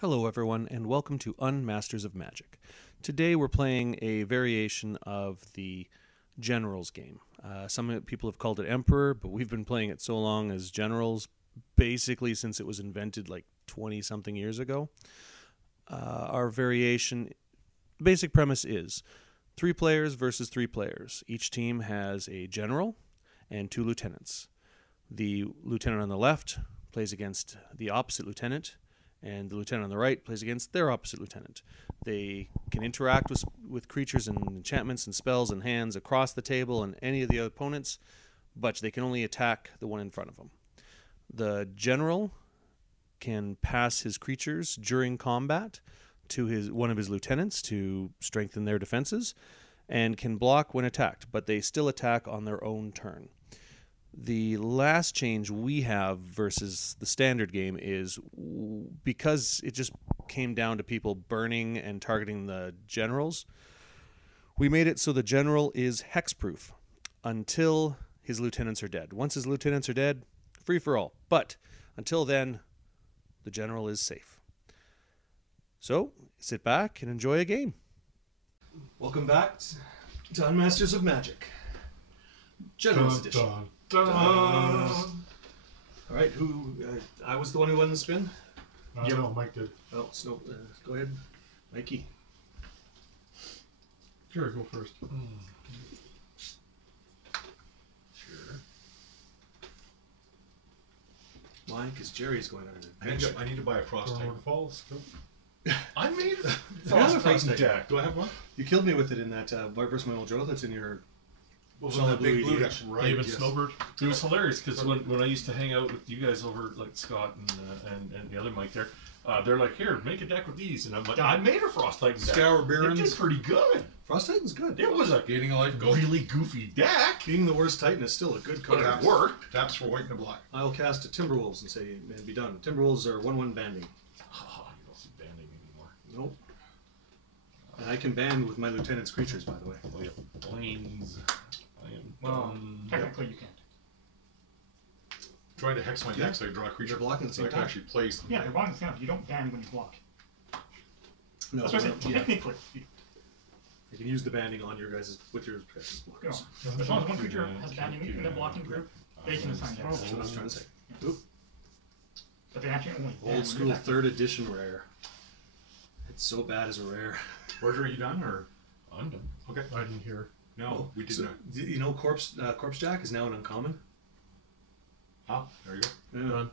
Hello everyone, and welcome to Unmasters of Magic. Today we're playing a variation of the Generals game. Some people have called it Emperor, but we've been playing it so long as Generals, basically since it was invented like 20-something years ago. Our variation, basic premise is 3 players versus 3 players. Each team has a general and 2 lieutenants. The lieutenant on the left plays against the opposite lieutenant, and the lieutenant on the right plays against their opposite lieutenant. They can interact with creatures and enchantments and spells and hands across the table and any of the other opponents, but they can only attack the one in front of them. The general can pass his creatures during combat to one of his lieutenants to strengthen their defenses, and can block when attacked, but they still attack on their own turn. The last change we have versus the standard game is because it just came down to people burning and targeting the generals, we made it so the general is hexproof until his lieutenants are dead. Once his lieutenants are dead, free for all. But until then, the general is safe. So sit back and enjoy a game. Welcome back to Unmasters of Magic. Generals Edition. All right, I was the one who won the spin? No, Mike did. Oh, so go ahead, Mikey. Sure, go first. Sure. Mine, because Jerry's going on an adventure. I need to buy a Frost Titan. Falls. I made a Frost Titan deck. Do I have one? You killed me with it in that Bart vs. My Old Joe that's in your... What was that big blue deck? Right, David Snowbird. It was hilarious because when I used to hang out with you guys over, like Scott and the other Mike there, they're like, here, make a deck with these. And I'm like, I made a Frost Titan deck. Scour Barons. It did pretty good. Frost Titan's good. It was a Gaining a life, go. really goofy deck. Being the worst Titan is still a good card. But it worked. Taps for white and a black. I'll cast a Timberwolves and say, and be done. Timberwolves are 1/1 banding. Oh, you don't see banding anymore. Nope. And I can band with my lieutenant's creatures, by the way. Oh, yeah. Planes. Well, technically you can't. Trying to hex my deck so I draw a creature. They're blocking the so same I can time. actually play something. Yeah, they're blocking the sound. You don't ban when you block. No, That's what I said. yeah. Technically, you You can use the banding on your guys with your go. blockers. As long as one creature has banding in their blocking group, they can assign that. That's what I was trying to say. Oop. But they actually only ban Old school when 3rd edition rare. It's so bad as a rare. Roger, are you done or? I'm done. Okay. I didn't hear. No, we did So, not. you know, Corpse Jack is now an uncommon. Ah, there you go. Yeah. Done.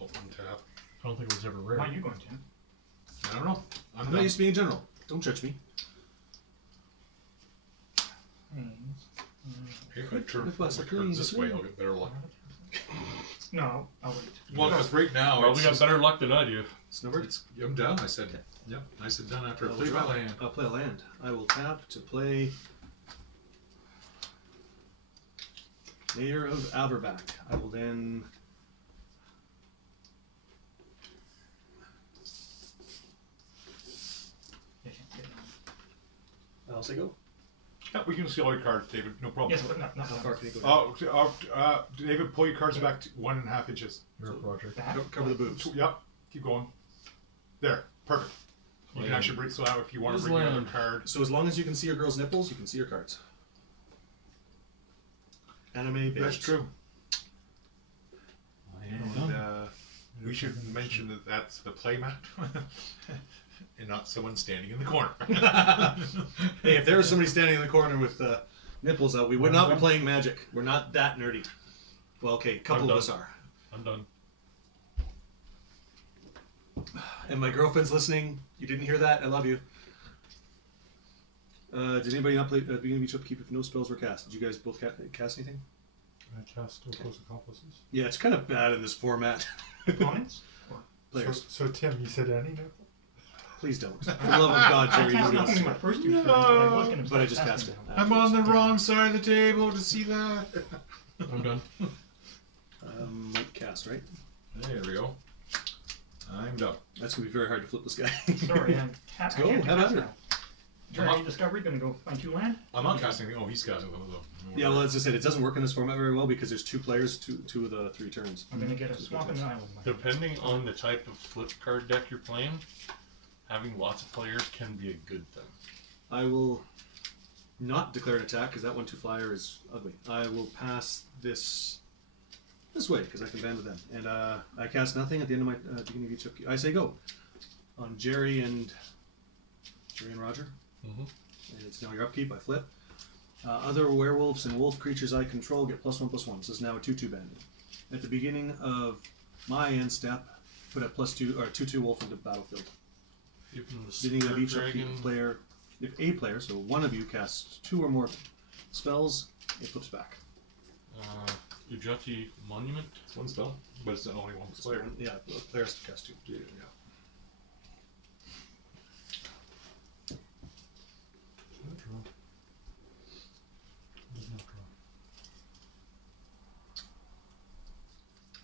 Oh, untap. I don't think it was ever rare. Why are you going, Tim? I don't know. I'm not used to being general. Don't judge me. Hey, if I turn If I my was cards this clean, way, I'll get better luck. No, I'll wait. Well, because right now, Well, it's we got just- better luck than I do. Snowbird? I'm done. I said, yep. I said done after I I'll played my draw. land. I'll play a land. I will tap to play Mayor of Averback. I will then I'll say go. Yeah, we can see all your cards, David. No problem. Yes, but not How far can you go down? David, pull your cards back to 1.5 inches. You're a project. that. Cover the boobs. Yep. Keep going. There. Perfect. You can actually bring so out if you want to Where's bring another land? card. So as long as you can see your girl's nipples, you can see your cards. Anime based. That's true. am And we should mention that that's the playmat and not someone standing in the corner. Hey, if there was somebody standing in the corner with nipples out, we would not be playing Magic. We're not that nerdy. Well, okay, a couple of us are. I'm done. And my girlfriend's listening. You didn't hear that? I love you. Did anybody not play beginning of each upkeep if no spells were cast? Did you guys both cast anything? I cast Still Close Accomplices. Yeah, it's kind of bad in this format. Opponents? Players, So Tim, you said any nipple? please don't. For the love of God, I Jerry, cast you nothing in my don't. first 2 turns, but I was going to But I just cast it. I'm on the wrong side of the table to see that. I'm done. Might cast, right? There we go. I'm done. That's going to be very hard to flip this guy. Sorry, I Go, can't do have that at it. now. Journey Discovery, gonna go find 2 land. I'm not casting. Oh, he's casting them. Yeah, well, as I said, it doesn't work in this format very well because there's 2 players, two of the 3 turns. I'm gonna get a swamp and an island. Depending on the type of flip card deck you're playing, having lots of players can be a good thing. I will not declare an attack because that 1/2 flyer is ugly. I will pass this way because I can band with them. And I cast nothing at the end of my beginning of each upkeep. I say go on Jerry and Roger. Mm-hmm. And it's now your upkeep. I flip. Other werewolves and wolf creatures I control get +1/+1. This is now a 2/2 bandit. At the beginning of my end step, put a +2 or 2/2 wolf into the battlefield. Beginning of each upkeep player, if a player, so one of you casts 2 or more spells, it flips back. Ujati Monument. It's 1 spell, but it's only 1 player. Yeah, the player has to cast 2. Yeah.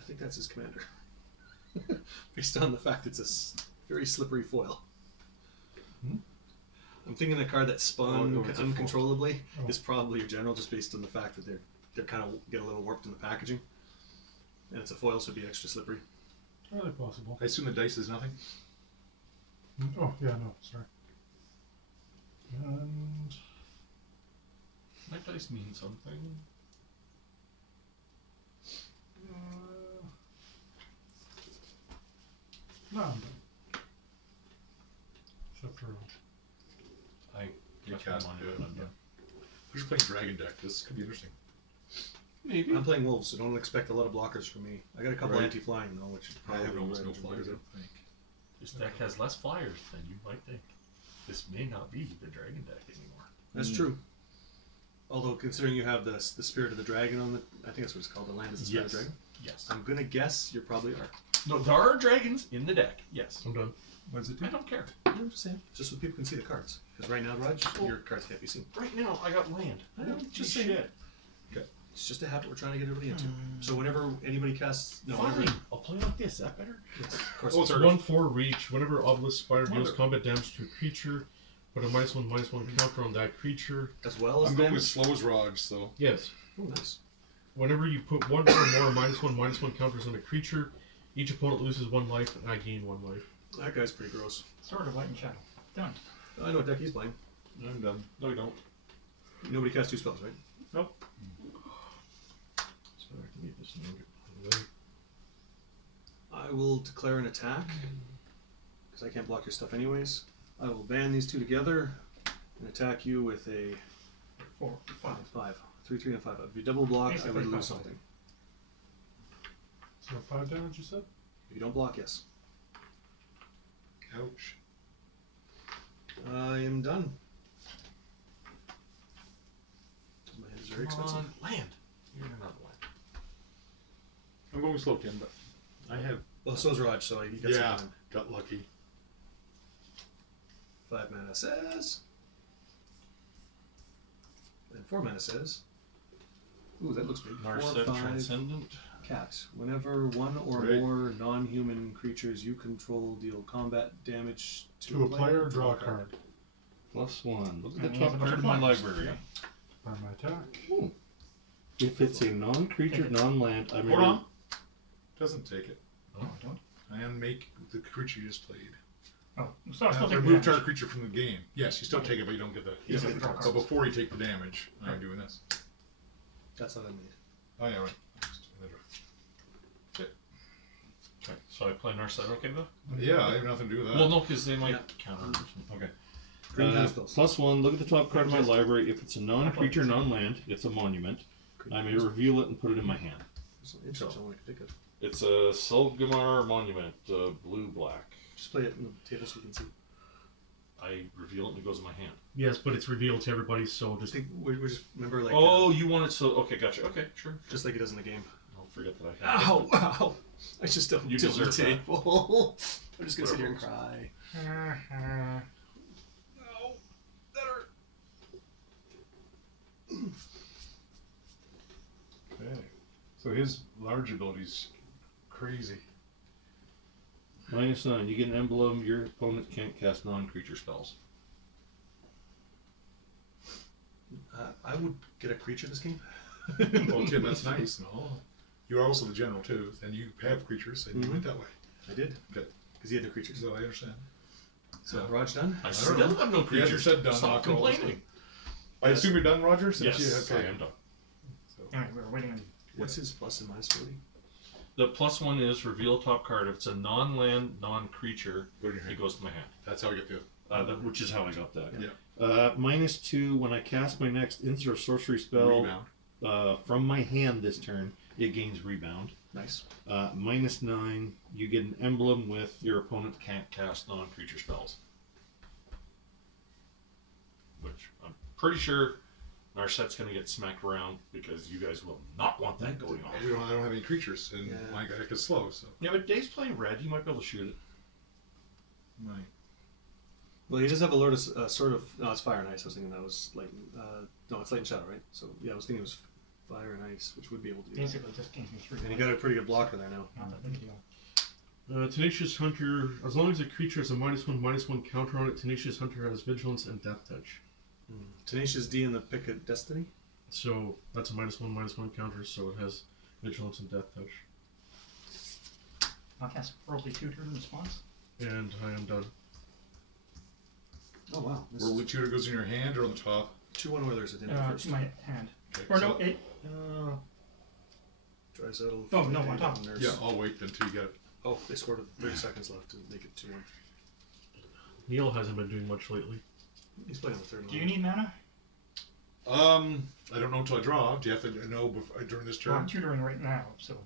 I think that's his commander. Based on the fact it's a very slippery foil. I'm thinking the card that spun it's a uncontrollably is probably your general, just based on the fact that they're kind of get a little warped in the packaging, and it's a foil, so it'd be extra slippery. Really possible. I assume the dice is nothing. Oh, yeah, no, sorry. And My dice mean something. no, I'm done. Chapter I You left my cast monument it. undone. We're just playing Dragon deck. This could be interesting. Maybe. I'm playing wolves, so don't expect a lot of blockers from me. I got a couple Right. anti-flying though, which I have probably almost no range of flyers, I laser. don't think. This deck has less flyers than you might think. This may not be the dragon deck anymore. That's true. Although considering you have the spirit of the dragon on the, I think that's what it's called. The land is the spirit of the dragon. Yes. I'm gonna guess you probably are. No, there are dragons in the deck. Yes. I'm done. What does it I don't care. I'm just saying, just so people can see the cards. Because right now, Raj, your cards can't be seen. Right now, I got land. I don't just just saying. shit. It's just a habit we're trying to get everybody into. So whenever anybody casts, no, Fine. whenever, I'll play like this. Is that better? yes, of course. Oh, sorry. 1/4 reach. Whenever Obelisk Spider deals Wonder- combat damage to a creature, put a -1/-1 counter on that creature. as well as I'm going them? with slow as Raj, so. Yes. Oh, nice. Whenever you put 1 or more -1/-1 counters on a creature, each opponent loses 1 life, and I gain 1 life. That guy's pretty gross. Sword of Light and Shadow. Done. I know what deck he's playing. I'm done. No, you don't. Nobody casts 2 spells, right? Nope. So I can get this nugget. I will declare an attack because I can't block your stuff anyways. I will band these 2 together and attack you with a 4, 5. 5. 3, 3, and 5. If you double block, I Basically would 5, lose 5. something. So 5 damage, you said? If you don't block, yes. Ouch. I am done. My hand is very expensive. Come on, land. You're not land. I'm going slow, Tim, but I have. Well, so is Raj, so he gets Yeah, some time. got lucky. 5 mana says. And 4 mana says. Ooh, that looks big. 4, Narset 5, Transcendent. cat. Whenever 1 or Right. more non-human creatures you control deal combat damage To a player, draw a card. +1. Look at And the you top have a card bunch of of my points. library. By my attack. If it's a non-creature, non-land, I may. Hold on. Doesn't take it. Oh, don't. And make the creature you just played. Oh, so I still take Remove damage. target creature from the game. Yes, you still take it, but you don't get the. You don't get the draw So cards. before you take the damage, I'm doing this. That's how I made. Oh yeah, right. Okay, so I play Narset, okay though? Yeah, I have nothing to do with that. Well, no, because they might Yeah. counter or something. Okay. Green hand spells. +1. Look at the top card of my library. If it's a non-creature, non-land, it's a monument. I may reveal it and put it in my hand. It's interesting one I can think of. It's a Solgamar monument, blue-black. Just play it in the table so we can see. I reveal it and it goes in my hand. Yes, but it's revealed to everybody, so I just think we just remember like Oh, you want it so. Okay, gotcha. Okay, sure. just like it does in the game. I'll forget that I have. Ow! Ow! I just don't You do the deserve that. table. I'm just gonna sit here and Whatever. cry. No, that hurt. okay. So his large ability's crazy. -9. You get an emblem. Your opponent can't cast non-creature spells. I would get a creature this game. Well, Tim, that's nice. No, you're also the general too, and you have creatures, and you went that way. I did. Good. Because he had the creatures. So I understand. So, Raj done? I don't still know. have no You creatures. said done, Stop knock rolls. complaining. I assume you're done, Roger. Since Yes, you, okay. I am done. Alright, we're waiting on you. What's his plus and minus ability? The +1 is reveal top card. If it's a non-land, non-creature, Go to your it hand. goes to my hand. That's how I get the. Which is how I got that. Yeah. -2 when I cast my next instant or sorcery spell Rebound. from my hand this turn, it gains rebound. Nice. -9, you get an emblem with Your opponent can't cast non-creature spells. Which I'm pretty sure our set's going to get smacked around because you guys will not want that going on. I don't have any creatures, and Yeah. my deck is slow, so. Yeah, but Dave's playing red. You might be able to shoot it. Right. Well, he does have a Lord of sort of. No, it's Fire and Ice. I was thinking that was light. No, it's Light and Shadow, right? So yeah, I was thinking it was Fire and Ice, which would be able to do. That. Basically, just gains me 3. And he got a pretty good blocker there now. Not that big a deal. Tenacious Hunter, as long as a creature has a -1/-1 counter on it, Tenacious Hunter has Vigilance and Death Touch. Tenacious D in the Pick of Destiny. So that's a -1/-1 counter, so it has Vigilance and Death Touch. I'll cast Worldly Tutor in response. And I am done. Oh wow. This Worldly Tutor goes in your hand or on the top? 2/1 Oilers at the end of the first. To my hand. Okay, Or so- no, it. Dry settle. Oh, no, on top. Nurse. Yeah, I'll wait until you get it. Oh, they scored with 30 seconds left to make it 2-1. Neil hasn't been doing much lately. He's playing on the third Do you line. need mana? I don't know until I draw. Do you have to know during this Well, I'm turn? tutoring right now, so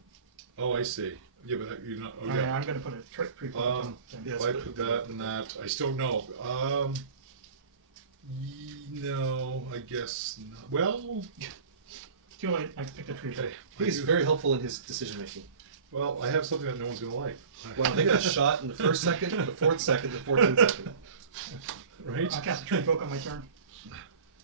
Oh, I see. Yeah, but you're not. Oh, I, yeah. I'm going to put a pre-flip on. yeah. If I put that and that, I still know. No, I guess not. Well, Too late. I picked a tree. okay. He's very helpful in his decision making. Well, I have something that no one's gonna like. Well, they got a shot in the first second, the fourth second, the 14th second. Right? I'll cast a tree folk on my turn.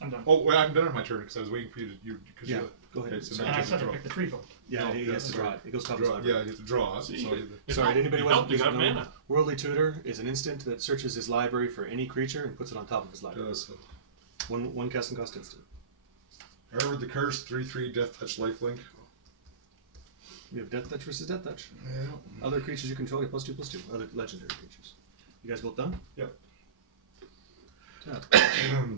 I'm done. Oh, well, I'm done on my turn because I was waiting for you to. Because Yeah, you. go ahead. Okay, so Sorry. now And I you said have I to picked the tree folk. Yeah, No, he has to that's draw it. It goes top of draw. his Yeah, library. you have to draw. See, So it Sorry, helped- anybody it want helped, to you got know? mana. Worldly Tutor is an instant that searches his library for any creature and puts it on top of his library. does. So. One casting cost instant. However, the curse 3/3 Death Touch Lifelink. We have Death Touch versus Death Touch. Yeah. Other creatures you control get +2/+2. Other legendary creatures. You guys both done? Yep. Tap.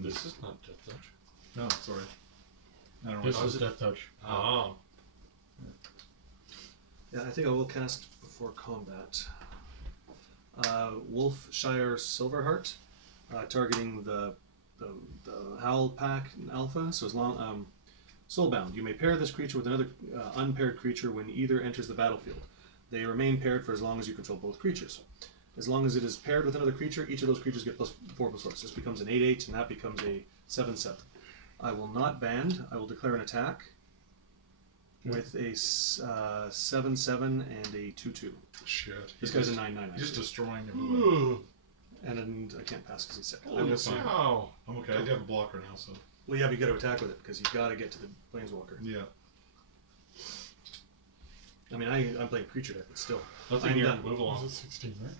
This is not Death Touch. No, sorry. I don't know. This what is Death Touch. Oh. Yeah, I think I will cast before combat. Wolfshire Silverheart, targeting the Howl Pack Alpha. So as long Soulbound, you may pair this creature with another unpaired creature when either enters the battlefield. They remain paired for as long as you control both creatures. As long as it is paired with another creature, each of those creatures get +4/+4. So this becomes an 8/8, and that becomes a 7/7. I will not band. I will declare an attack with a 7/7 and a 2/2. Shit. This guy's a 9/9. He's just destroying everybody. And I can't pass because he's sick. Holy cow. I'm okay. I do have a blocker now, so. Well, yeah, but you got to attack with it because you've got to get to the Planeswalker. Yeah. I mean, I'm playing creature deck, but still. Nothing I'm here. done. Move along. 16, right?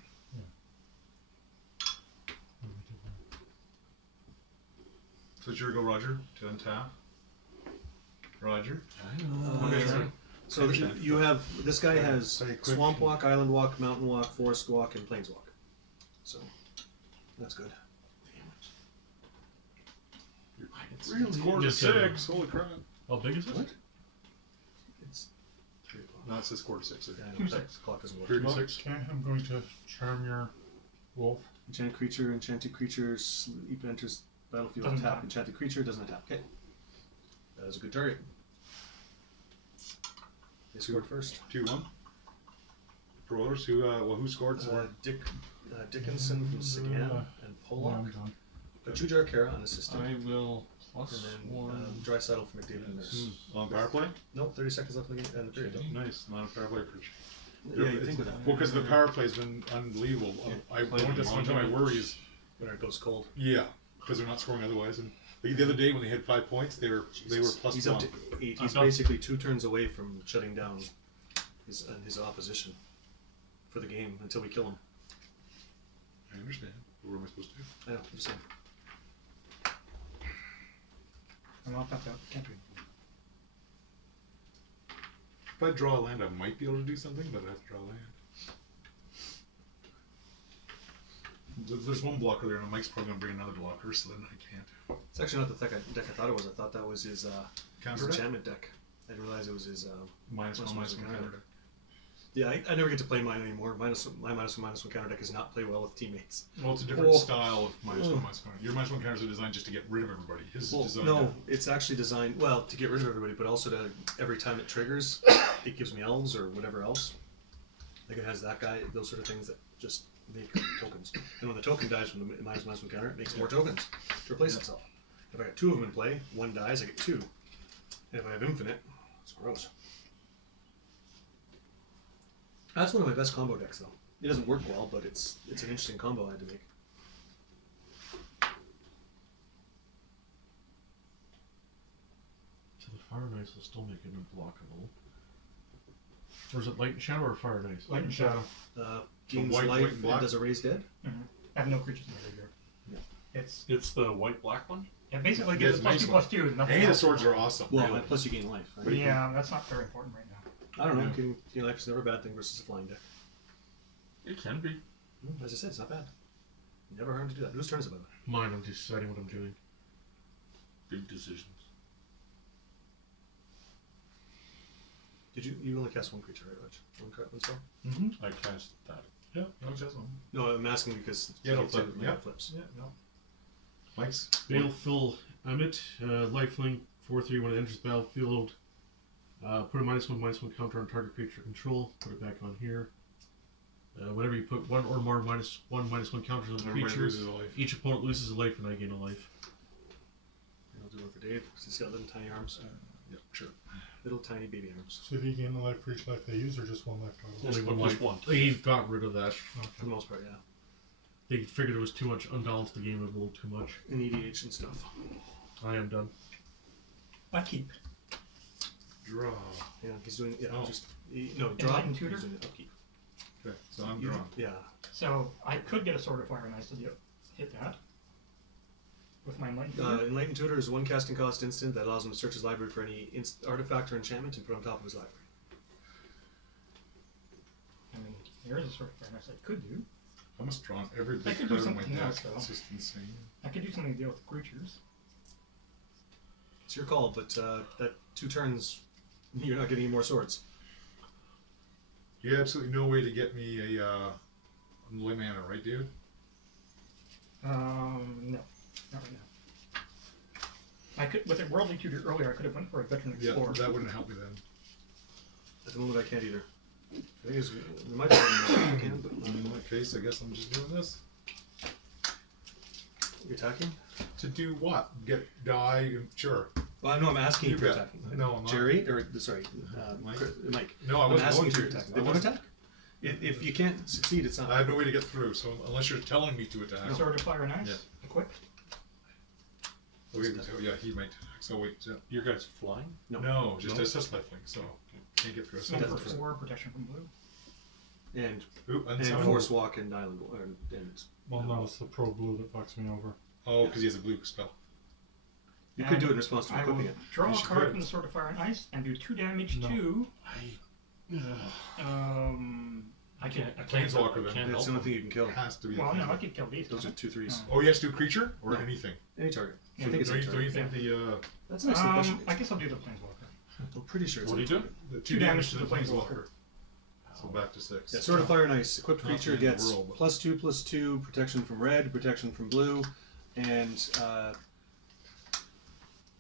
So it's your go, Roger, to untap. Roger. Okay, sorry. So you have this guy has Say quick. Swamp Walk, Island Walk, Mountain Walk, Forest Walk, and Planeswalk. So that's good. Really? Scored a Yes, 6. Holy crap. How big is it? What? It's 3 o'clock. No, it says quarter 6. Yeah, I know, 2 that 6. clock doesn't work. 36. Okay, I'm going to charm your wolf. Enchant creature, enchanted creature, sleep enters battlefield, Doesn't tap tap. enchanted creature, doesn't attack. Okay. That is a good target. They scored first. 2-1. Prowlers, who scored? Dickinson from Sagan and Yeah, Pollock. I'm done. Chujar Kara unassisted. I will And plus then 1. Dry Saddle from McDavid and Nurse. On power play? Nope, 30 seconds left in the game. And the period. Nice. Not a power play creature. Yeah, you think with that. Well, because the power play's been unbelievable. That's one time I worry is, When it goes cold. yeah, because they're not scoring otherwise. And the other day when they had 5 points, they were plus He's 1. up to 8. He's done. basically 2 turns away from shutting down his opposition for the game until we kill him. I understand. What am I supposed to do? I know, I'm just saying. I'm not that can't be. If I draw a land, I might be able to do something, but I have to draw a land. There's one blocker there, and Mike's probably going to bring another blocker, so then I can't. It's actually not the deck I thought it was. I thought that was his Counter deck? enchantment deck. I didn't realize it was his. Minus one counter deck. Yeah, I never get to play mine anymore. My -1/-1 counter deck does not play well with teammates. Well, it's a different style of -1/-1 counter. Your -1 counters are designed just to get rid of everybody. His is designed no, it's actually designed to get rid of everybody, but also to every time it triggers, it gives me elves or whatever else. Like it has that guy, those sort of things that just make tokens. And when the token dies from the -1/-1 counter, it makes more tokens to replace itself. If I got 2 of them in play, 1 dies, I get 2. And if I have infinite, it's gross. That's one of my best combo decks, though. It doesn't work well, but it's an interesting combo I had to make. So the Fire and Ice will still make it unblockable. Or is it Light and Shadow or Fire and Ice? Light and Shadow. Gains white, life white, and black? and does a raised dead. Mm-hmm. I have no creatures in my graveyard. Yeah. It's the white-black one? It basically Yeah, gives it's a nice +2/+2 and nothing Any of the else. swords are awesome. Well, really. plus you gain life. Right? But yeah, that's not very important right now. I don't know. Yeah. Gain life is never a bad thing versus a flying deck. It can be. As I said, it's not bad. Never harm to do that. Whose turn is it, by the way? Mine, I'm deciding what I'm doing. Big decisions. Did you only cast 1 creature, right, Raj? 1 card, 1 spell? I cast that. Yeah, no, just one. No, I'm asking because Yeah, it'll it's flip. in Yeah. flips. Yeah, no. Mike's Baleful Emmet, lifelink, 4/3 when it enters the battlefield. Put a -1/-1 counter on target creature control. Put it back on here. Whenever you put 1 or more -1/-1 counters on the Everybody creature, loses a life. each opponent loses a life and I gain a life. I'll do one for Dave because he's got little tiny arms. Yeah, sure. Little tiny baby arms. So if you gain a life for each life they use, or just one life total? Only one Just life. one. They got rid of that. For the most part, yeah. They figured it was too much, unbalanced the game a little too much. And EDH and stuff. I am done. I keep. Draw. Yeah, he's doing, Oh. draw. Enlightened Tutor? He's doing upkeep. Okay, so I'm You- drawn. Yeah. So I could get a Sword of Fire and Ice to hit that with my Enlightened Tutor. Enlightened Tutor is 1 casting cost instant that allows him to search his library for any artifact or enchantment and put it on top of his library. And there is a Sword of Fire and Ice I could do. I almost drawn every big could do card in my something deck. else, though. It's just insane. I could do something to deal with creatures. It's your call, but that 2 turns, you're not getting any more swords. You have absolutely no way to get me a Lay mana, right, dude? No, not right now. I could with a Worldly Tutor earlier. I could have went for a Veteran Yeah, Explorer. that wouldn't help me then. At the moment, I can't either. I think there might be one I can, but In that case, I guess I'm just doing this. you're attacking? To do what? Get die? Sure. Well, no, I'm asking You if you're bet. attacking. No, I'm not. Jerry, or sorry, Mike? Mike. No, I I'm wasn't asking going if to. you're attacking. I They won't wasn't- attack? If you can't succeed, it's not. I have no way to get through, so unless you're telling me to attack. Sword of Fire and Ice. Yeah. Equip. Wait until, yeah, he might. So wait. Yeah. Your guy's flying? No, just No? SS lifelink, so can't get through. Sword doesn't for 4, protection from blue. And Ooh, and unsummon. Force Walk and Island and Well, no, it's the Pro Blue that fucks me over. Oh, because he has a blue spell. you could do it in response to I will equipping it. draw You a should card could. from the Sword of Fire and Ice and do 2 damage No. to. I Can't, can. Planeswalker then. Can't That's help the only him. thing you can kill. It has to be. Well, the no, I Planeswalker. could kill these. Those are can't 2/3s. Oh, he has to do creature or No. anything. Any target. Yeah, I think it's any Don't you target. think the That's an excellent question. I guess I'll do the Planeswalker. I'm pretty sure it's What are any you target. doing? the 2 damage to the Planeswalker. So back to 6. Yeah, Sword of Fire and Ice. Equipped Not creature the end of gets the world, but- +2/+2 protection from red, protection from blue, and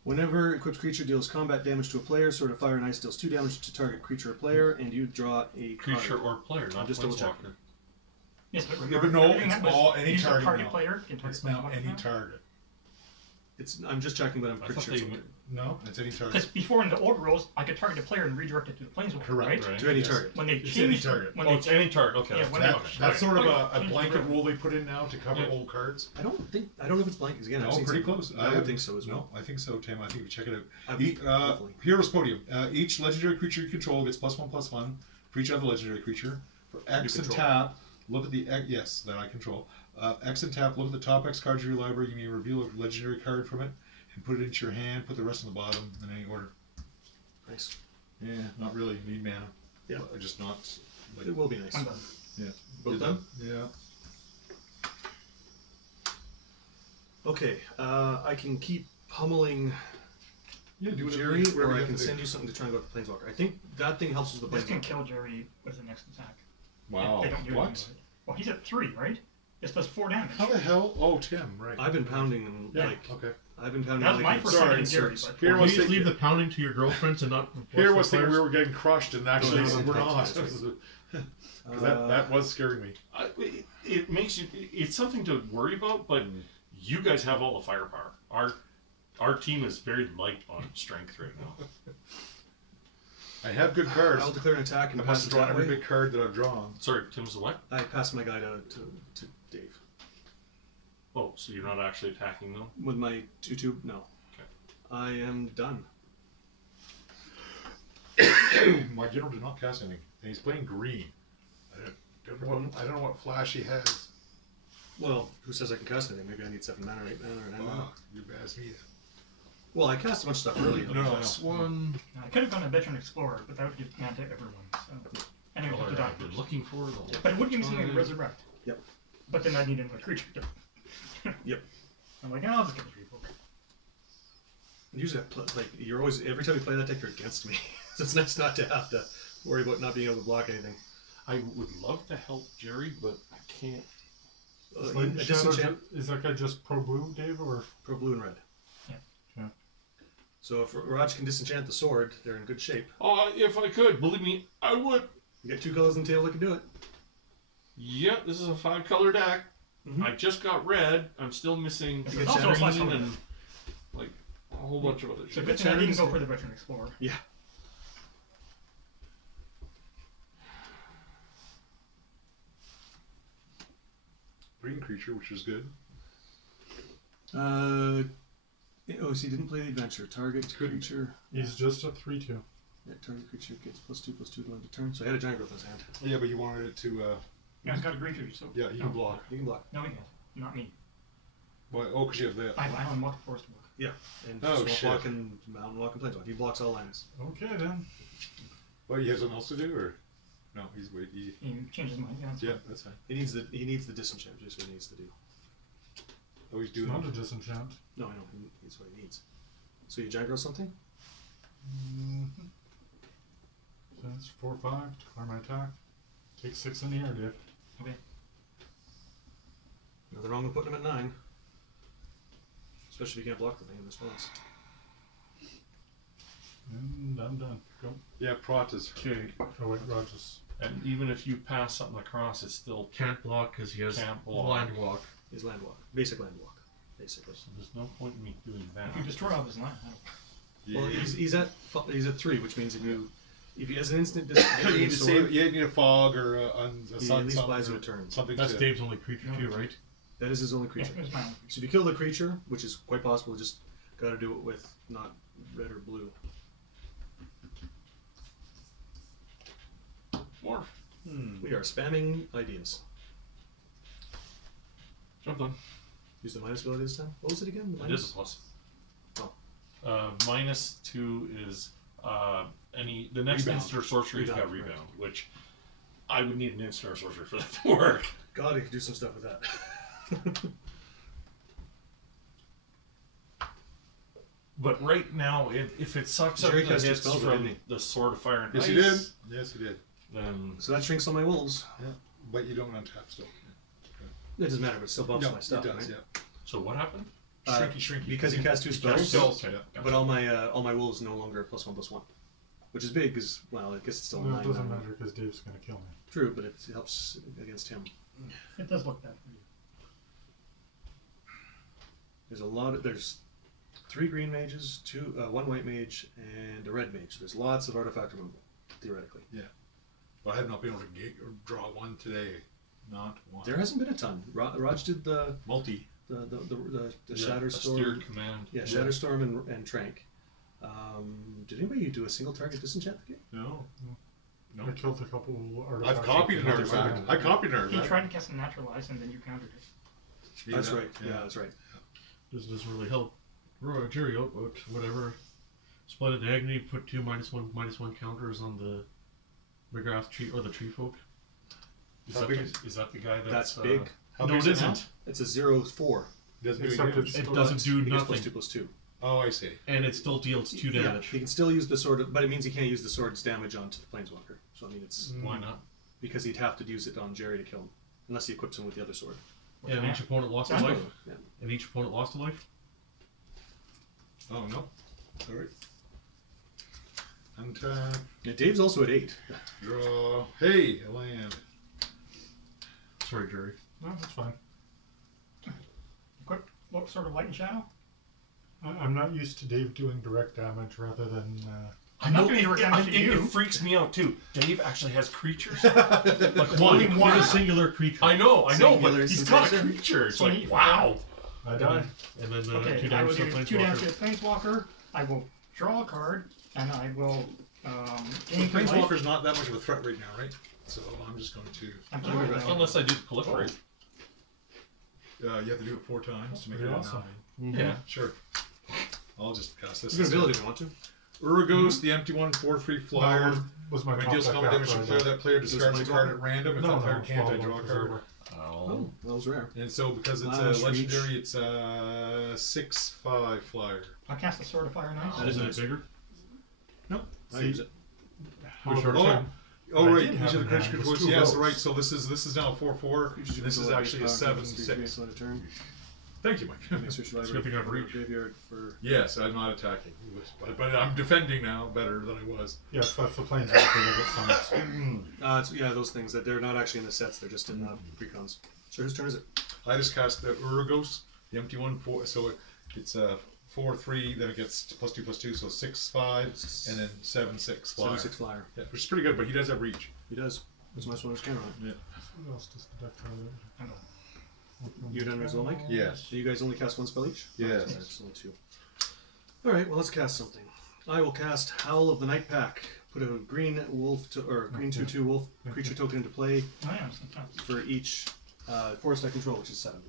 whenever equipped creature deals combat damage to a player, Sword of Fire and Ice deals 2 damage to target creature or player, and you draw a Creature card. or player, not just double checking. Planeswalker. Yes, but Yeah, but no, everything it's that was all any use a target now. player can target It's now Planeswalker any now. target. I'm just checking, but I'm I pretty thought sure it's they okay. No? It's any Because target. before in the old rules, I could target a player and redirect it to the Planeswalker, Correct. right? To any Yes. target. When they It's any changed, target. when Oh, they it's any target. Okay. Yeah, when That, they- that's sort of okay, a change blanket the rule they put in now to cover Yeah. old cards. I don't know if it's blank, because again, I've Oh, seen pretty some- close. I would think so as well. No, I think so, Tim. I think we check it out. Hopefully. Heroes Podium. Each legendary creature you control gets +1/+1 for each other legendary creature. For X and control. tap, look at the yes that I control. X and tap, look at the top X cards of your library. You may reveal a legendary card from it. and put it into your hand. Put the rest on the bottom in any order. Nice. Yeah, not really. You need mana. Yeah. Just not. Like, It will be nice. I'm done. yeah. Both done? Yeah. Okay, I can keep pummeling Yeah. Do whatever Jerry, whatever or you I have can to do. send you something to try and go with the Planeswalker. I think that thing helps with the This can Planeswalker. kill Jerry with the next attack. Wow. They don't do What? anything with it. Well, he's at 3, right? This does 4 damage. How the hell? Oh, Tim. Right. I've been pounding them Yeah. like Okay. I've been pounding. That was like my it's first sorry, time in Jerry, inserts. but Here Or was you just thinking- leave the pounding to your girlfriends and not. Here watch was the thinking we players? were getting crushed, and actually no, we're no, not. that's Because that was scaring me. It makes you. It's something to worry about, but you guys have all the firepower. Our team is very light on strength right now. I have good cards. I'll declare an attack and I pass must it draw that every way. big card that I've drawn. Sorry, Tim's the what? I pass my guy to Dave Oh, so you're not actually attacking them? with my 2/2. No. Okay. I am done. My general did not cast anything, and he's playing green. I don't know what flash he has. Well, who says I can cast anything? Maybe I need 7 mana or 8 mana or 9 mana. Oh, you asked me that. Well, I cast a bunch of stuff earlier. No. Plus one. Now, I could have gone a Veteran Explorer, but that would give mana to everyone. So. And I would have to Color die I've been first. looking for the But it would give me something to time. resurrect. Yep. But then I'd need another creature. Yep. I'm like, I'll just get the people. Usually, like you're always every time you play that deck, you're against me. So it's nice not to have to worry about not being able to block anything. I would love to help Jerry, but I can't. A disenchant Is that guy just pro blue, Dave, or pro blue and red. Yeah. Yeah. So if Raj can disenchant the sword, they're in good shape. Oh, if I could, believe me, I would. You get 2 colors on the table that can do it. Yeah, this is a 5-color deck. Mhm. I just got red. I'm still missing This You is get also a Shattering 5-color and deck. like a whole bunch of other So shit. good thing I Shattering didn't go is- for the Veteran Explorer. Yeah. Green creature, which is good. Oh, so he didn't play the adventure. Target creature. he's just a 3/2. Yeah, target creature gets +2/+2 to end of turn. So I had a giant growth in his hand. Yeah, but you wanted it to. Yeah, it's got a green creature, so. Yeah, you can block. You can block. No, he can't. Not me. Why? Oh, because you have that. I have Island Walk, Forest Walk. Yeah. And Oh, swamp shit. walk and mountain walk and planeswalk. He blocks all lands. Okay then. Well, you have something else to do, or no? He's wait. He changes mind. Yeah, that's Yeah, fine. that's fine. He needs the disenchant. Just what he needs to do. Oh, he's It's doing. not a disenchant. No, I know. That's what he needs. So you giant growth something? Mm-hmm. That's 4/5. Declare my attack. Take 6 in the air, Dave. Okay. Nothing wrong with putting him at 9. Especially if you can't block the thing in response. And I'm done. Go. Yeah, Prot is. Okay. Oh wait, Rogers. And even if you pass something across, it still Can't block because he has Can't block. blind walk. He's land walk. Basic land walk. Basically. So there's no point in me doing that. If you destroy all his land, I don't- Yeah, Well, he's at 3, which means if he has an instant you disenchant, need to save. You need a fog or a he sun. at least something buys you or a turn. Something. That's to, Dave's only creature No. too, right? That is his only Yeah, creature. it was my own So if you kill the creature, which is quite possible, just got to do it with not red or blue. Morph. We are spamming ideas. Jump on. Use the minus ability this time. What was it again? The It is a plus. Oh. -2 is the next Rebound. instant or sorcery has got Rebound, rebound, which I would need an instant or sorcery for that to work. God, he could do some stuff with that. But right now, if it sucks up Jerry the cast two hits spells, from didn't he? the Sword of Fire and Yes, Ice, he did. Yes, he did. then So that shrinks all my wolves. Yeah, but you don't untap still. It doesn't matter, but it still bumps No, my stuff, it does. right? Yeah. so what happened? Shrinky. Because he cast 2 spells. spells. Okay, Yeah. gotcha. But all my wolves no longer +1/+1, which is big because I guess it's still No, 9. it doesn't now. matter because Dave's gonna kill me. True, but it helps against him. It does look bad for you. There's 3 green mages, 1 white mage, and a red mage. There's lots of artifact removal, theoretically. But I have not been able to draw one today. Not one. There hasn't been a ton. Raj did the Multi. Shatter A Storm. steered command. Yeah, Shatter Storm and Trank. Did anybody do a single target disenchant the game? No. I killed a couple artifacts. I've copied an with artifact. another I copied an He artifact. tried to cast a Naturalize and then you countered it. Yeah, That's right. Yeah, that's right. This doesn't really help Jerry Oakwood, whatever. Split it diagonally, put 2 -1/-1 counters on the McGrath tree or the tree folk. Is How that, big is that the guy That's that's big. How No, big it is it now? isn't. It's a 0/4. Doesn't do Except damage. It doesn't do He gets nothing, +2/+2. Oh, I see. and it still deals 2 Yeah, damage. he can still use the sword, but it means he can't use the sword's damage onto the planeswalker. So I mean, it's Why not? because he'd have to use it on Jerry to kill him, unless he equips him with the other sword. And each opponent lost a That's life. Yeah. And each opponent lost a life. Oh no. All right. Untap. Yeah, Dave's also at 8. Draw. Hey, a land. Sorry, Jerry. No, that's fine. Quick, look, sort of light and shadow. I'm not used to Dave doing direct damage rather than. I not know doing direct damage to you. it freaks me out too. Dave actually has creatures. Like only one. one. With a singular creature. I know, but Singular he's got a sensation. creature. It's So like you- wow. I die. And then Okay, 2 I will damage to do the 2 damage to planeswalker. the planeswalker. I will draw a card, and I will gain 3 life. Planeswalker's not that much of a threat right now, right? So I'm just going to. I'm sorry, Unless I do the proliferate. You have to do it 4 times to make it pretty a awesome. 9. Yeah. Sure. I'll just cast this. You can ability if you want to. Uragos, the empty one, 4/3 flyer. No, was my When it top deals deck combat damage to a after player, I that player Does discards a this card play at random. If No, that no, player can't, I Swallow draw a was card. over. Oh. That was rare. And so, because it's Flash, a legendary, it's a 6/5 flyer. I'll cast the Sword of Fire Knight. That is Isn't nice. it bigger? I use it. However, Oh, time- oh I right. did Each have of the in creature hand was controls. 2 Yes, rogues. right. So this is now 4/4. This is actually a 7/6. Thank you, Mike. Makes your It's a good thing I have reach. graveyard for. Yes, I'm not attacking, but I'm defending now better than I was. Yes, that's the planeswalker that gets summons. It's, yeah, those things that they're not actually in the sets; they're just in the precons. So whose turn is it? I just cast the Uragos, the empty one. So it's a 4/3. Then it gets +2/+2, so 6/5, and then 7/6 flyer. 7/6 flyer. Yeah, which is pretty good, but he does have reach. He does. That's my one camera on it. What else does the deck have? You done as well, Mike? Yes. So you guys only cast 1 spell each? Yes. Okay, it's only 2. All right. Well, let's cast something. I will cast Howl of the Night Pack. Put a green wolf or green 2/2 wolf creature token into play Oh, yeah, sometimes. for each forest I control, which is 7.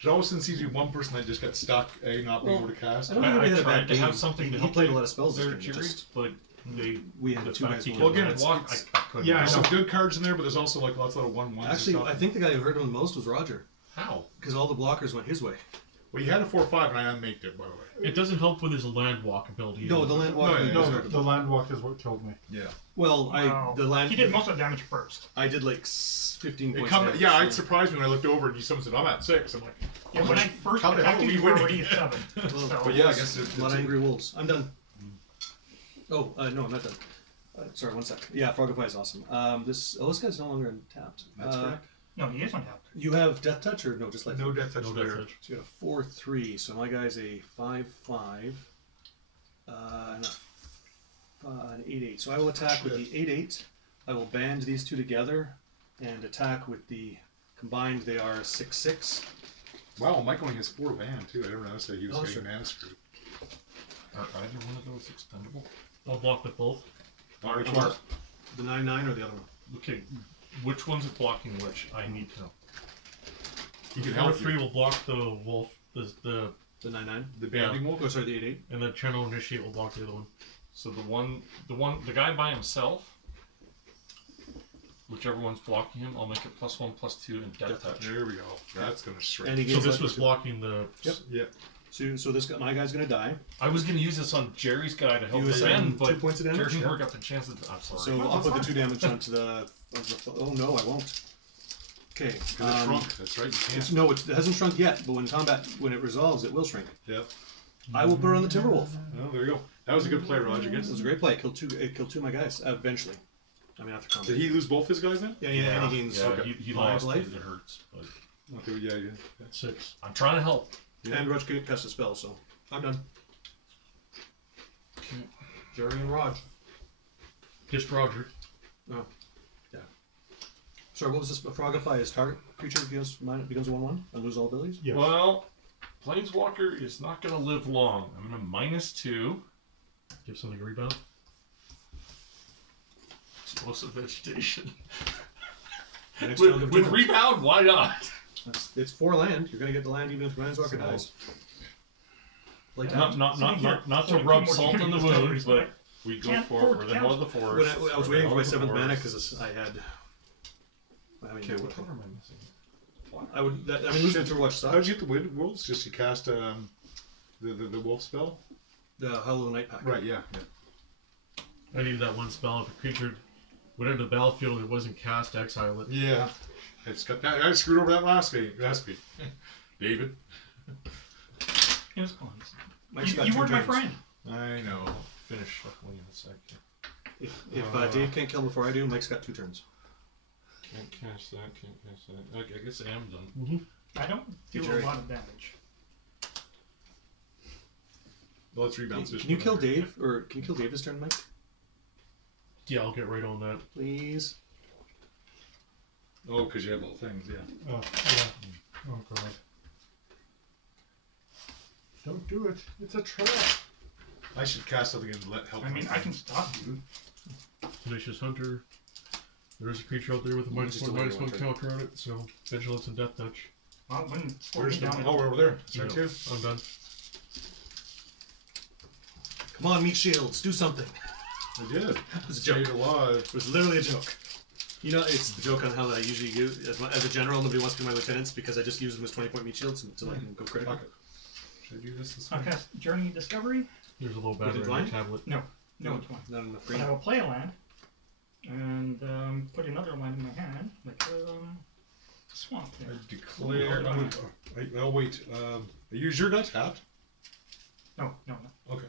It always seems to be one person that just got stuck, not being able to cast. I don't think we had a tried bad to game. have something to He help played a lot of spells this their game. Jerry, Just, but they we had the 2 fact guys. he who Well, won. again, can walk. I couldn't. Yeah, I There's know. some good cards in there, but there's also like lots of little 1/1s. Actually, and stuff. I think the guy who hurt him the most was Roger, How? because all the blockers went his way. Well, you had a 4/5, and I unmaked it, by the way. It doesn't help when there's a land walk ability. No, the land walker. No, yeah, No, yeah. the land walk is what killed me. Yeah. Well, Wow. the land. He did most of the damage first. I did like 15 It points. come, damage, yeah, so- it surprised me when I looked over and someone said, "I'm at 6." I'm like, Yeah, when I first how the hell attacked are him, we you were winning? already at 7. So, but yeah, I guess it's A lot of angry wolves. I'm done. Oh, no, I'm not done. Sorry, 1 sec. Yeah, Frogify is awesome. This guy's no longer untapped. That's correct. no, he is untapped. You have Death Touch or no? Just like No death touch No there. death touch. So you got a 4/3. So my guy's a 5/5. And an 8/8. So I will attack with the 8/8. I will band these two together and attack with the combined. They are 6/6. Wow, Mike only has 4 band too. I didn't notice that he was Oh, getting sure. mana screwed. Are either one of those expendable? I'll block with both. Which Uh, one? The 9/9 or the other one? Okay, which one's blocking which? I need to know. He can Four help 3 you. will block the wolf, the The 9/9. The banding wolf. Oh, sorry, the 8/8. and the channel initiate will block the other one. So the guy by himself, whichever one's blocking him, I'll make it +1/+2 and death touch. There we go. That's gonna shrink. And he So gains this life was with- blocking the. Yep. Yeah. So this guy, my guy's gonna die. I was gonna use this on Jerry's guy to help You assign defend, 2 but points of damage? Jerry Yeah. never got the chance to. I'm sorry. So I'll put the 2 damage onto the. Oh no, I won't. Okay. Because it shrunk. That's right. You It's, can't. no, it hasn't shrunk yet, but when it resolves, it will shrink. Yep. I will put on the Timberwolf. Oh, there you go. That was a good play, Roger. It was a great play. It killed two of my guys eventually. I mean, after combat. Did he lose both his guys then? Yeah, and he gains. yeah, okay. he 5 lost. life. It hurts. But Okay, yeah. 6. I'm trying to help. And Roger can cast a spell, so I'm done. Jerry and Raj. Just Roger. Oh, yeah. Sorry, what was this? Frogify is target creature becomes a 1/1 and lose all abilities. Yes. Well, Planeswalker is not gonna live long. I'm gonna -2. Give something a rebound. Explosive vegetation. The next round of with Timberwolves. rebound, why not? It's 4 land. You're going to get the land even if Planeswalker dies. Like Yeah. Not to Only rub 2 more salt in the journeys wound, discoveries, but we go Can't for afford it. We're the to hell of the cancel. forest. when I was We're waiting the for my hell of the 7th mana forest. because I had. I mean, Okay, what color am I missing? I would. I mean, losing to Overwatch How'd sucks. you get the wind wolves? Just you cast the wolf spell? The Hollow Knight pack. Right, yeah. I needed that one spell. If a creature went into the battlefield and it wasn't cast, exile it. Yeah. It's got that. I screwed over that last week. David. It was close. Mike's got You 2 weren't my turns. friend. I know. Finish when you have a sec. If Dave can't kill before I do, Mike's got 2 turns. Can't cast that. Can't cast that. Okay, I guess I am done. I don't feel Jerry. a lot of damage. Well, let's rebound. Can you kill Dave, or can you kill Dave this turn, Mike? Yeah, I'll get right on that. Please. Oh, because you have all things, yeah. Oh, yeah. Oh, God. Don't do it. It's a trap. I should cast something and let help. I mean, I can stop you. Tenacious Hunter. There is a creature out there with a Just -1/-1 delay one turn. counter on it, so Vigilance and Death Touch. Well, when slow Where's me the? down. Oh, we're over there. Is You there know, two? I'm done. Come on, meat shields, do something. I did. It was a joke. Stayed alive. It was literally a joke. You know, it's the joke on how I usually do as a general. Nobody wants to be my lieutenants because I just use them as 20-point meat shields until I can go critical. Fuck it. Should I do this I'll way? cast Journey Discovery. There's a low With battery the on the blind? tablet. No, it's one. Not enough But green. I will play a land and put another land in my hand, like swamp I there. declare. Oh wait. Use your gut tapped. No. Okay.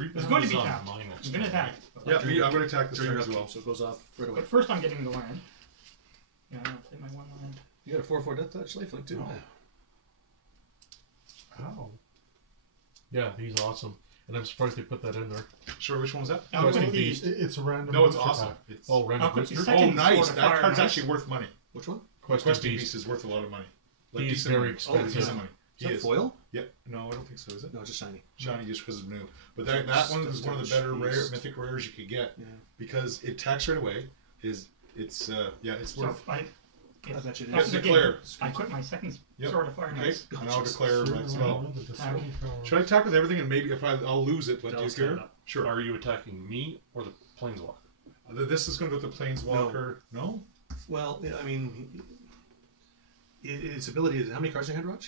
It's going to be Rebound is on tapped. my next I'm going to turn. attack. Yeah, I'm going to attack this During turn your as well. upkeep, so it goes off right away. But first I'm getting the land. Yeah, I'll play my 1 land. You got a 4/4 death touch lifelink too. Ow. Yeah, he's awesome. And I'm surprised they put that in there. Sure, which one was that? I'll Questing put Beast. It's a random. No, it's booster awesome. pack. It's, Oh, random I'll put the booster? second oh, nice. sword of That fire card's nice. actually worth money. Which one? Questing Questing Beast. Beast is worth a lot of money. He's decent very money. expensive. Decent money. Is that He is. foil? Yep. No, I don't think so. Is it? No, just shiny. Shiny just because it's new. But that one is one of the better rare Jeez. mythic rares you could get Yeah. because it attacks right away. It's So worth. I bet you did. after the game, Declare. I put my second Yep. sword of fire Okay, nice. and I'll declare Sword as well. around the Discovery Tower. Should I attack with everything and maybe if I'll lose it, but do you stand care? up. Sure. Are you attacking me or the planeswalker? This is going to go with the Planeswalker. No? Well, yeah, I mean, its ability is how many cards in your hand,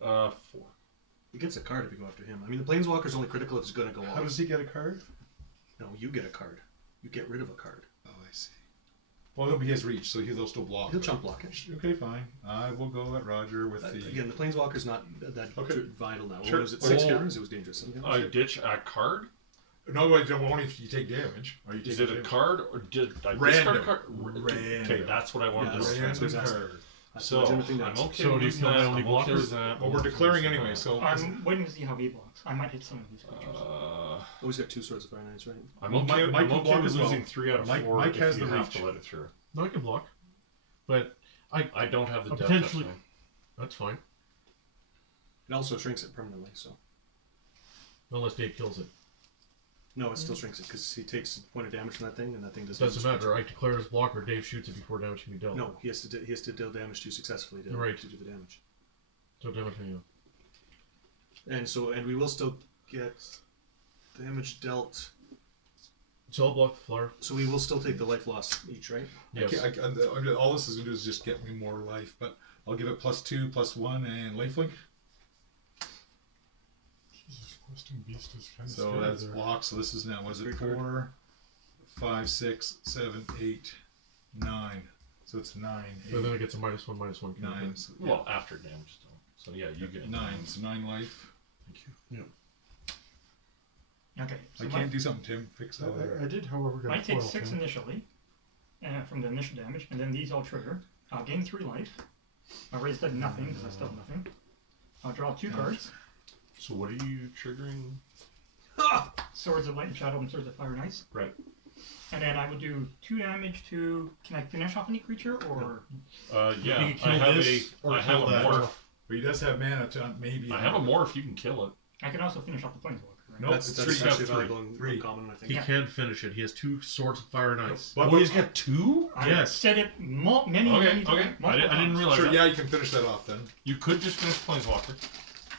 Raj? 4. He gets a card if you go after him. I mean, the Planeswalker's only critical if it's going to go How off. does he get a card? No, you get a card. You get rid of a card. Oh, I see. Well, he has reach, so he'll still block. He'll chump block it. Okay, fine. I will go at Roger with the. Again, the Planeswalker's not that Okay. vital now. Sure. What was it, 6 Oh. counters? It was dangerous. Something else? I ditch a card? No, I don't want if you take damage. Or you take Is it a damage. card or did I Random. discard a card? Random. Okay, that's what I wanted Yeah, to that's know. Random exactly. card. That's So a legitimate thing I'm now. okay So with do you losing feel that. my only I'm okay blockers? with that. Well, we're declaring anyway, so. I'm waiting to see how he blocks. I might hit some of these creatures. Always got 2 swords of fire knights, right? I'm Well, okay, Mike I'm can okay block with as well. losing 3 out of 4 Mike if has you the have reach. to let it through. No, I can block. But I don't have the depth potentially. touch now. That's fine. It also shrinks it permanently, so. Unless Dave kills it. No, it still shrinks it because he takes a point of damage from that thing, and that thing Doesn't matter. I declare his blocker. Dave shoots it before damage can be dealt. No, he has to deal damage to you successfully to, Right. to do the damage. So damage can you. And we will still get damage dealt. So I'll block the flare. So we will still take the life loss each, right? Yes. All this is going to do is just get me more life, but I'll give it +2, +1, and lifelink. Jesus, Questing Beast is kind of So scary that's there. blocked. So this is now, was it 4, 5, 6, 7, 8, 9. So it's 9. But then it gets a -1/-1 counter. 9. So, yeah. Well, after damage still. So yeah, you get 9. So 9 life. Thank you. Okay, so I can't do something, Tim. Fix that. I did, however, get I a take foil 6 pin. initially from the initial damage, and then these all trigger. I'll gain 3 life. I'll raise that to nothing because I still have nothing. I'll draw 2 cards. So what are you triggering? Swords of Light and Shadow and Swords of Fire and Ice. Right. And then I will do 2 damage to. Can I finish off any creature or? Yeah, You can I kill have this or I have kill a that. morph. But he does have mana to maybe. I have a morph. You can kill it. I can also finish off the Planeswalker, right? Nope, That's it's three, actually three. valuable and Three. uncommon, I think. He can finish it. He has 2 swords of fire and ice. But Oh, he's got 2? I Yes. said it many Okay, times. okay. multiple I didn't times. realize sure, that. yeah, you can finish that off then. You could just finish Planeswalker.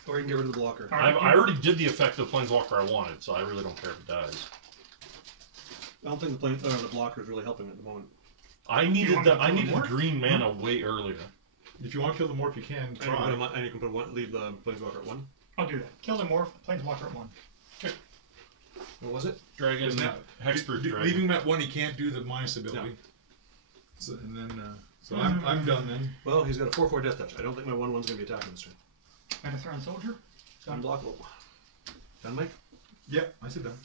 Or you can get rid of the blocker. All right, I already did the effect of Planeswalker I wanted, so I really don't care if it dies. I don't think the blocker is really helping at the moment. I want needed me to I kill needed the morph? green mana way earlier. If you want to kill the morph, you can And you, try. and you can put one, leave the planeswalker at 1. I'll do that. Kill the morph, planeswalker at 1. What was it? Dragon, Now, Hexproof Dragon. leaving him at 1, he can't do the minus ability. No. So, and then, so I'm done then. Well, he's got a 4/4 death touch. I don't think my 1/1's going to be attacking this turn. Metathron Soldier. Unblockable. Done, Mike? Yep, I said done.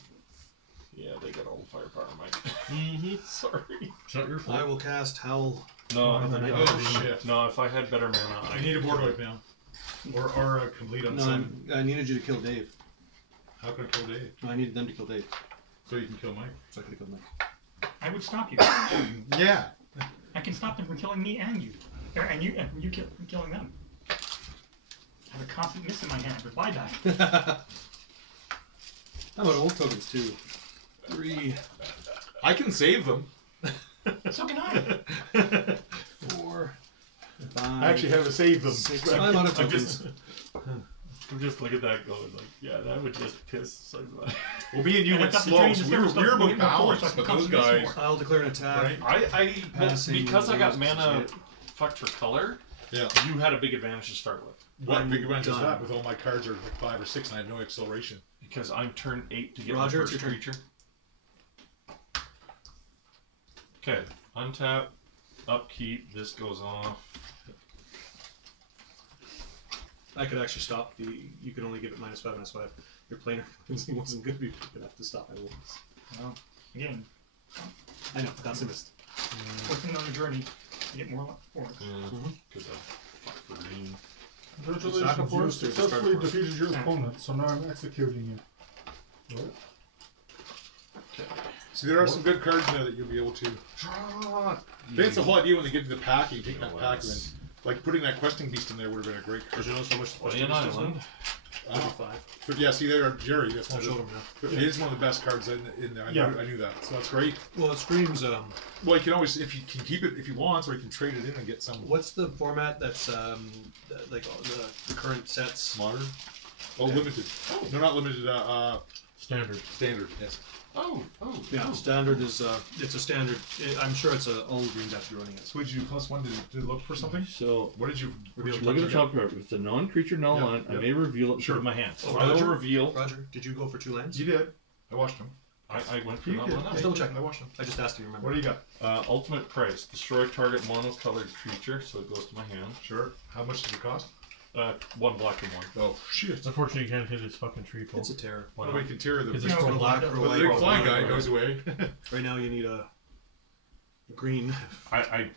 Yeah, they got all the firepower, Mike. Mm-hmm. Sorry. It's not your fault. I will cast Howl. No, Oh, my Oh gosh. shit. no. If I had better mana, I need a board wipe now. Or a complete on No, sun. I needed you to kill Dave. How can I kill Dave? No, I needed them to kill Dave. So you can kill Mike. So I could have killed Mike. I would stop you. Yeah. I can stop them from killing me and you. And you from killing them. I have a constant miss in my hand. Goodbye, die. How about old tokens, too? 3, I can save them. So can I. 4, 5. I actually have to save them. 6. I'm out of I'm tokens. just look at that going like, yeah, that would just piss somebody. Well, me and you And went I got the slow, drain so to we were start about moving more forward, balanced, so I but can those constantly guys... miss more. I'll declare an attack. Right. Well, Passing because I got those mana is it. fucked for color, Yeah. you had a big advantage to start with. What I'm big advantage is done. that? With all my cards are like 5 or 6 and I have no acceleration. Because I'm turn 8 to get Roger, my it's first your turn. creature. Okay, untap, upkeep, this goes off. I could actually stop the. You could only give it -5/-5. Your planar wasn't going to be good enough to stop my wolves. Well, again, I know, that's a mist. working on the journey to get more forward. Because I fuck for green. Congratulations, you Force to successfully discard defeated your opponent, so now I'm executing you. See, there are some good cards in there that you'll be able to. That's the whole idea when they get to the pack, you take that pack and then, like putting that questing beast in there would have been a great card. Did you know so much? Play an island. 5. But yeah, see there, Jerry. That's I'll one show of them the, now. it is one of the best cards in there. Yeah. I knew that, so that's great. Well, it screams. Well, you can always, if you can keep it if you want, or you can trade it in and get some What's the format that's like the current sets? modern. Oh, limited. No, not limited. Standard. Standard. Yes. Oh. Yeah, standard is it's a standard. I'm sure it's a all green deck you're running it. So what did you do? +1 to look for something? So What did you reveal? look at the top card. If it's a non-creature, non-land, I may reveal it Sure. from my hand. So Oh, I will Roger? reveal. Roger, did you go for 2 lands? You did. I watched him. I went for You that did. one. Just double check. I watched him. I just asked you. Remember? What do you got? Ultimate price. Destroy target monocolored creature, so it goes to my hand. Sure. How much does it cost? 1 black and 1. Oh shit! It's unfortunate you can't hit his fucking tree pole. It's a terror. Why Nobody not? can tear the. Is It's it for No, black no, or But the white. big flying guy right. goes away. Right now you need a green I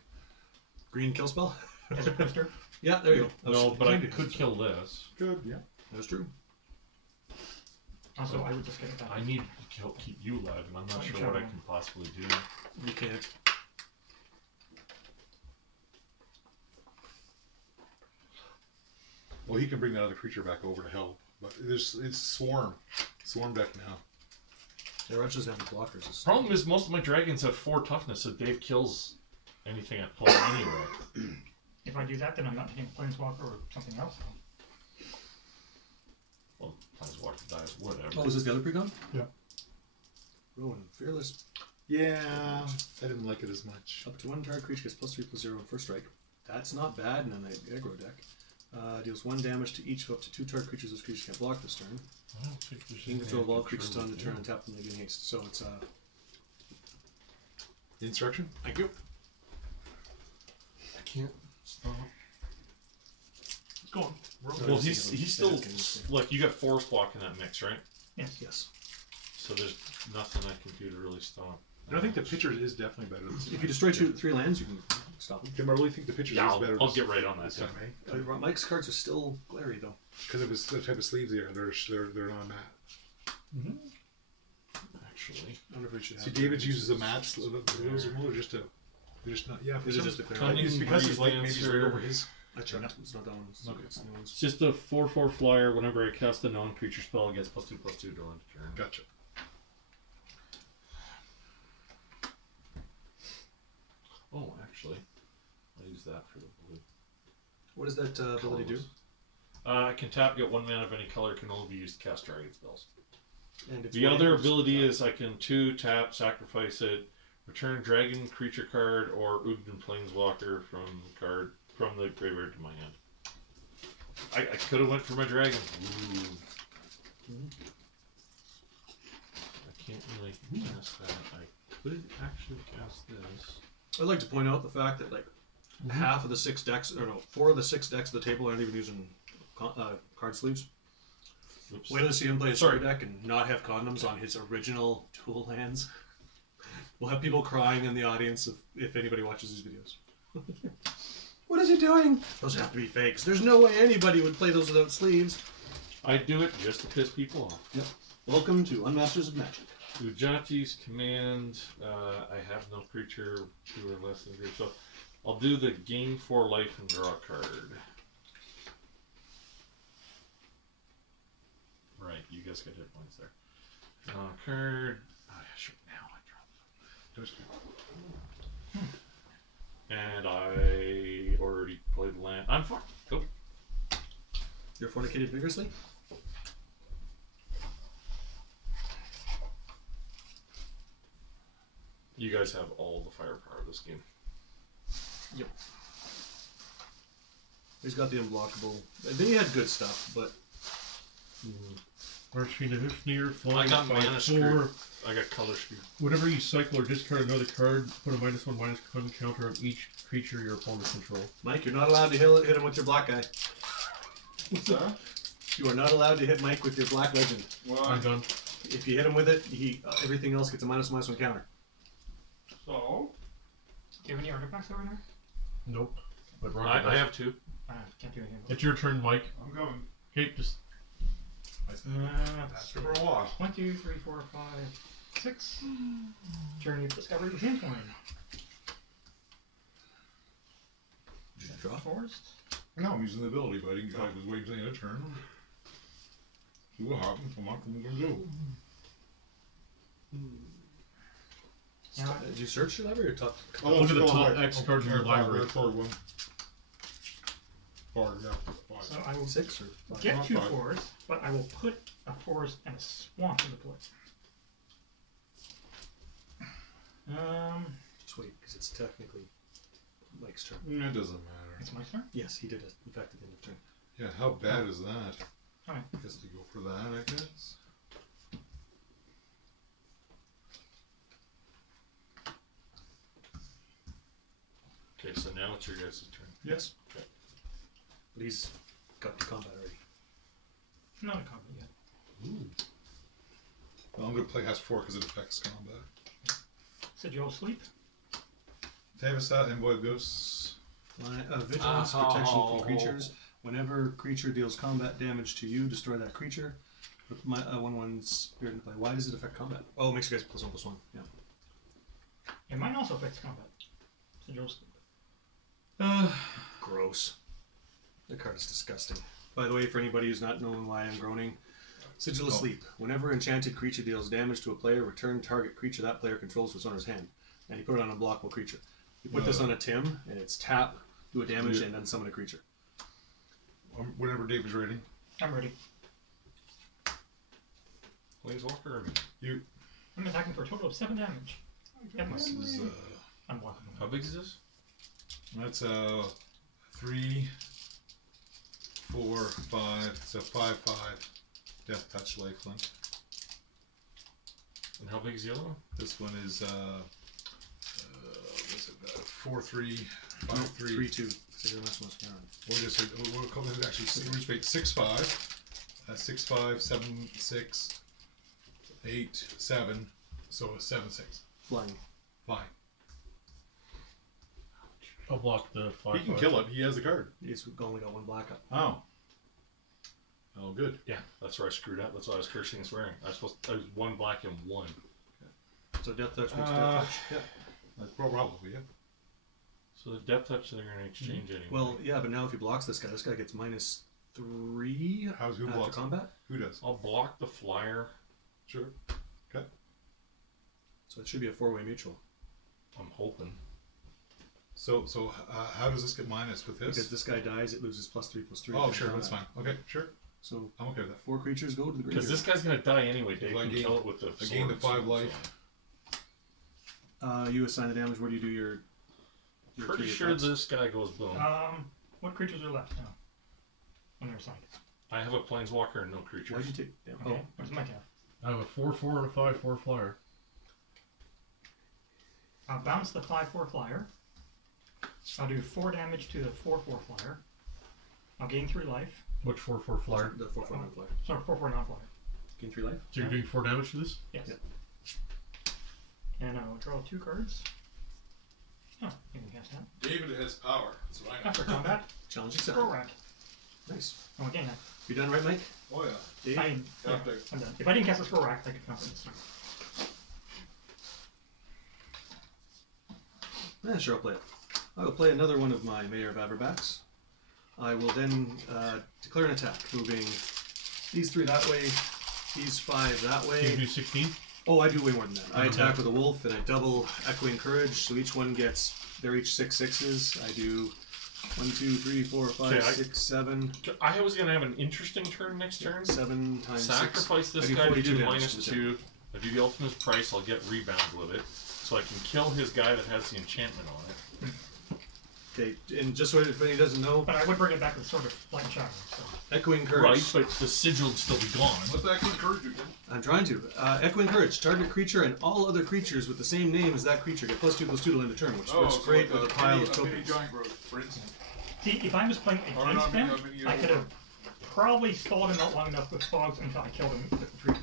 green kill spell. As a poster. Yeah, there you go. That was- no, but I candy. could kill this. Good. Yeah. That's true. Also, I would just get it back. I need to keep you alive, and I'm not sure what I can possibly do. You can't. Well, he can bring that other creature back over to help, but it's swarm deck now. Yeah, Roger doesn't have blockers. It's- Problem is, most of my dragons have 4 toughness, so Dave kills anything I pull anyway. If I do that, then I'm not hitting Planeswalker or something else. Well, Planeswalker dies, whatever. Oh, is this the other precon? Yeah. Rowan, fearless. Yeah, I didn't like it as much. Up to 1 target creature gets +3/+0 on first strike. That's not bad in an aggro deck. Deals 1 damage to each of up to 2 target creatures. Those creatures can't block this turn. I don't think there's Gain control of all anything creatures I on can the turn do. and tap them to gain haste. So it's Instruction? thank you. I can't stop. Go on. Well, he's still like you got force block in that mix, right? Yes. Yes. So there's nothing I can do to really stop. And I think the pitcher is definitely better. This If you destroy 3 lands, you can stop them. Tim, I really think the pitcher Yeah, is better. I'll get right on that. this Too. time, eh? Mike's cards are still glary though. Because of his the type of sleeves they are. They're not matte. Actually, I wonder if we should have. See, David uses a matte sleeve. Those are just a. They're just not. Yeah, for Is it some- just the clear? Cunning It's because he's like Breeze maybe he's right Dancer. over his. That's right. It's not that one. Okay. It's just a 4/4 flyer. Whenever I cast a non-creature spell, it gets +2/+2 till end of turn. Gotcha. Oh, actually, I'll use that for the blue. What does that ability do? I can tap, get 1 mana of any color, can only be used to cast target spells. And it's The one other of those- ability is I can 2 tap, sacrifice it, return dragon creature card or Ugden Planeswalker from the graveyard to my hand. I could have went for my dragon. Ooh. I can't really cast that. I could actually cast this. I'd like to point out the fact that like half of the 6 decks, or no, 4 of the 6 decks of the table aren't even using card sleeves. Oops. Wait till you see him play a story deck and not have condoms on his original tool lands. We'll have people crying in the audience if anybody watches these videos. What is he doing? Those have to be fakes. There's no way anybody would play those without sleeves. I do it just to piss people off. Yep. Welcome to Unmasters of Magic. Ujati's command, I have no creature 2 or less than 3, so I'll do the gain 4 life and draw a card. Right, you guys get hit points there. Draw a card. Oh yeah, sure. Now I draw them. And I already played land. I'm fine. Go. You're fornicated vigorously? You guys have all the firepower of this game. Yep. He's got the unblockable. They had good stuff, but Archfiend of Ifnir, I flying got mana 5/4. screwed. I got color screwed. Whenever you cycle or discard another card, put a -1/-1 counter on each creature your opponent controls. Mike, you're not allowed to hit him with your black guy. What's that? You are not allowed to hit Mike with your black legend. I'm Why? done. If you hit him with it, everything else gets a -1/-1 counter. So? Do you have any artifacts over there? Nope. But Ron I does. have 2. Can't do anything. It's your turn, Mike. I'm going. Okay, just After for a while. 1, 2, 3, 4, 5, 6. Journey of Discovery of Sandcoin. Did you draw? Forest. No, I'm using the ability, but I was waiting till the end of turn. See what happens. Come on, what am I going to do? Now, Did you search your library or talk? Look at the top X cards in your library. Sorry, 1. 5, yeah. 5. so I will 6 or 5? get 2 5. forests, but I will put a forest and a swamp into play. Just wait, because it's technically Mike's turn. It doesn't matter. It's my turn. Yes, he did it. In fact, at the end of turn. Yeah, how bad is that? Alright. I guess to go for that, I guess. Okay, so now it's your guys' turn. Yes. Okay. But he's got to combat already. Not a combat yet. Well, I'm going to play has 4 because it affects combat. Sigil Sleep. Tavasat, Envoy of Ghosts. Vigilance, protection from creatures. Whenever creature deals combat damage to you, destroy that creature. Put my 1/1 spirit in play. Why does it affect combat? Oh, it makes you guys +1/+1. Yeah. It might also affect combat. Sigil Sleep. Gross. The card is disgusting. By the way, for anybody who's not knowing why I'm groaning, Sigil of Sleep. Whenever enchanted creature deals damage to a player, return target creature that player controls to its owner's hand. And you put it on a blockable creature. You put this on a Tim, and it's tap, do a damage, and then summon a creature. Whenever Dave is ready. I'm ready. Planeswalker or me? You. I'm attacking for a total of 7 damage. This is, I'm blocking. How big is this? that's 3, 4, 5. It's a 5/5. Death Touch Lifelink. And how big is the other one? This one is what's it? 4/3, 5/3. 3/2. So you're not supposed to count. We'll just we'll call it actually 6/5. 6/5, 7, 6, 8, 7. So it's 7/6. Flying. Fine. I'll block the 5. He can kill it. He has the card. He's only got 1 black up. Oh. Oh, good. Yeah, that's where I screwed up. That's why I was cursing and swearing. I was 1 black and 1. So death touch makes death touch. Yeah. That's probably, yeah. So the death touch they're going to exchange anyway. Well, yeah, but now if he blocks this guy gets -3 How's who after blocks? combat. Who does? I'll block the flyer. Sure. Okay. So it should be a 4-way mutual. I'm hoping. So how does this get minus with this? Because this guy dies, it loses +3/+3. Oh, after sure, that's combat. fine. Okay, sure. So I'm okay with that. 4 creatures go to the Because graveyard. this guy's going to die anyway. Dave Well, I can gained- kill it with the I gained the sword, 5 so- life. You assign the damage. Where do you do your Pretty 3 sure attacks? this guy goes boom. What creatures are left now? On their side. I have a planeswalker and no creatures. Why'd you take? Damn. Okay. Where's my tab? I have a 4/4 and a 5/4 flyer. I'll bounce the 5/4 flyer. I'll do 4 damage to the 4/4 flyer. I'll gain 3 life. Which 4/4 flyer? The 4/4 non-flyer. Sorry, 4/4 non-flyer. Gain 3 life. So you're doing 4 damage to this? Yes. Yep. And I'll draw 2 cards. Oh, you can cast that. David has power. That's what I After combat, Challenge scroll accepted. rack. Nice. Oh, again, You done right, Mike? Oh yeah. Dave? I'm done. If I didn't cast a scroll rack, I could come for this. Yeah, sure, I'll play it. I will play another one of my Mayor of Aberbacks. I will then declare an attack, moving these 3 that way, these 5 that Can you way. do 16? Oh, I do way more than that. I Okay. attack with a wolf and I double Echoing Courage, so each one gets, they're each 6/6s. I do 1, 2, 3, 4, 5, Okay, 6, 7. I was going to have an interesting turn next turn. 7 times 6. Sacrifice this I do guy to 42 do damage to the -2. I do the ultimate price. I'll get rebound with it, so I can kill his guy that has the enchantment on it. Okay, and just so everybody doesn't know, But I would bring it back with sort of light shadow. So. Echoing Courage. Right, but the sigil would still be gone. What's that encourage you? I'm trying to. Echoing Courage. Target creature and all other creatures with the same name as that creature get +2/+2 to end a turn, which works great with a pile of tokens. giant growth, for instance. See, if I was playing Or against not him, many, I could have probably stalled him out long enough with fogs until I killed him with the tree.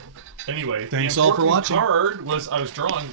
Anyway, Thanks the all for important watching. Card was I was drawing